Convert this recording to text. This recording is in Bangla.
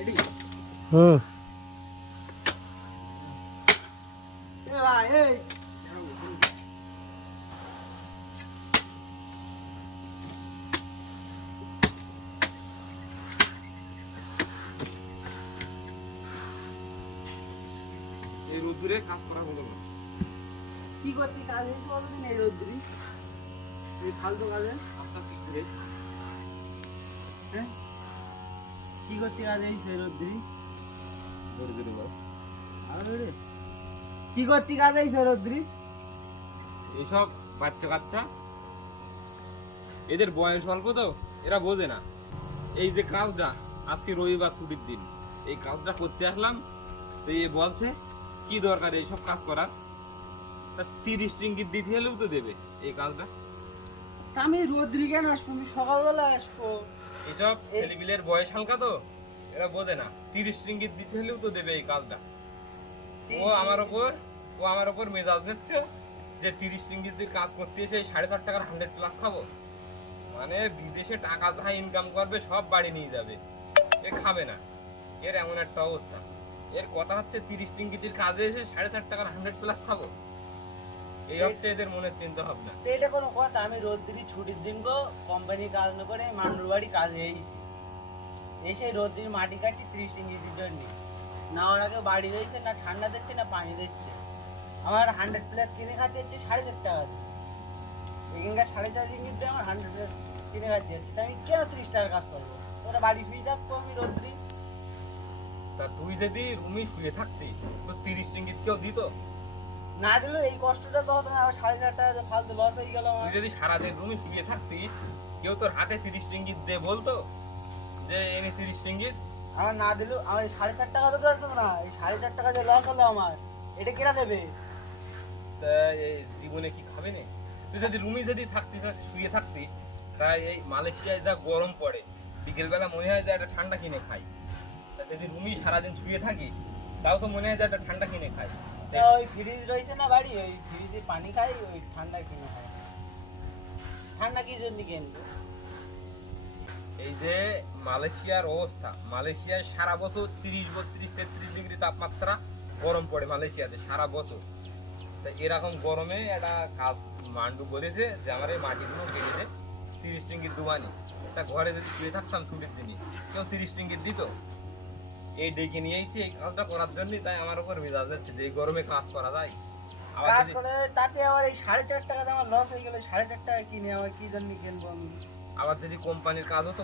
হুম এই রোদ্দুরে কাজ করা হলো না। কি করতে কাজ হয়েছে কতদিন এই রোদ্দুরি এই ফালতু কাজে আস্তে আস্তে ঘুরে হ্যাঁ কি করতে কাজ হয়েছে এই রোদ্দুরি ধরে ধরে যাও। আরে কি করতে কাজ হয়েছে রোদ্দুরি এইসব বাচ্চা কাচ্চা এদের বয়স অল্প তো এরা বোঝে না। এই যে কাজটা আজকে রবিবার ছুটির দিন, এই কাজটা করতে আসলাম তো এ বলছে কি দরকার এইসব কাজ করার, তা 30 রিঙ্গিত দিতে হলেও তো দেবে এই কাজটা। তা আমি রোদ্দুরি কেন আসবো আমি সকালবেলা আসবো এইসব ছেলেপিলের বয়স হালকা তো এরা বোঝে না, 30 রিঙ্গিত দিতে হলেও তো দেবে এই কাজটা। ও আমার ওপর মেজাজ দিচ্ছে যে 30 রিঙ্গিত দিয়ে কাজ করতে এসে 4.5 টাকার 100+ খাবো, মানে বিদেশে টাকা যা ইনকাম করবে সব বাড়ি নিয়ে যাবে, এ খাবে না। এর এমন একটা অবস্থা, এর কথা হচ্ছে 30 রিঙ্গিতের কাজে এসে 4.5 টাকার 100+ খাবো, এই হচ্ছে এদের মনের চিন্তা ভাবনা। তো এটা কোনো কথা আমি রোদ্দুরি ছুটির দিন গো কোম্পানি কাজ না করে মান্ডুর বাড়ি কাজ হয়েছি এসে রোদ্দুরি মাটি কাটছি 30 ইঞ্চির জন্য না ওর আগে বাড়ি রয়েছে না ঠান্ডা দিচ্ছে না পানি দিচ্ছে আমার 100+ কিনে খাতে হচ্ছে 4.5 টাকা দিয়ে এখানকার 4.5 ইঞ্চির দিয়ে আমার 100+ কিনে খাতে হচ্ছে আমি কেন 30 টাকার কাজ করবো তোরা বাড়ি শুয়ে থাকবো আমি রোদ্দুরি তা তুই যদি রুমে শুয়ে থাকতিস তো 30 রিঙ্গিত কেউ দিত? না দিলেও এই কষ্টটা তো হতো না আমার 4.5 টাকা দিয়ে ফালতু লস হয়ে গেল আমার তুই যদি সারাদিন রুমে শুয়ে থাকতিস কেউ তোর হাতে 30 রিঙ্গিত দে বলতো যে এনে 30 রিঙ্গিত? আমার না দিলেও আমার এই 4.5 টাকা তো ধরতো না এই 4.5 টাকা যে লস হলো আমার এটা কেনা দেবে তা এই জীবনে কি খাবে না? তুই যদি রুমে যদি থাকতিস আর শুয়ে থাকতিস, তাই এই মালয়েশিয়ায় যা গরম পড়ে বিকেলবেলা মনে হয় যে একটা ঠান্ডা কিনে খাই, তা যদি রুমে সারাদিন শুয়ে থাকিস তাও তো মনে হয় যে একটা ঠান্ডা কিনে খাই। তো ওই ফ্রিজ রয়েছে না বাড়ি ওই ফ্রিজে পানি খাই ওই ঠান্ডা কিনে খাই ঠান্ডা কি জন্য কিনবো এই যে মালয়েশিয়ার অবস্থা, মালয়েশিয়ায় সারা বছর 30, 32, 33 ডিগ্রি তাপমাত্রা গরম পড়ে মালয়েশিয়াতে সারা বছর। তা এরকম গরমে একটা কাজ মান্ডু বলেছে যে আমার এই মাটিগুলো কেটে দে 30 রিঙ্গিত দুবানি। তা ঘরে যদি শুয়ে থাকতাম ছুটির দিনই কেউ 30 রিঙ্গিত দিত? এই ডেকে নিয়ে এসেছি এই কাজটা করার জন্যই, তাই আমার উপর মেজাজ যাচ্ছে যে এই গরমে কাজ করা যায়। আবার কাজ যদি করে তাতে আমার এই 4.5 টাকা আমার লস হয়ে গেল 4.5 টাকা কিনে আমার কি জন্য কিনবো আমি কোম্পানির কাজ হতো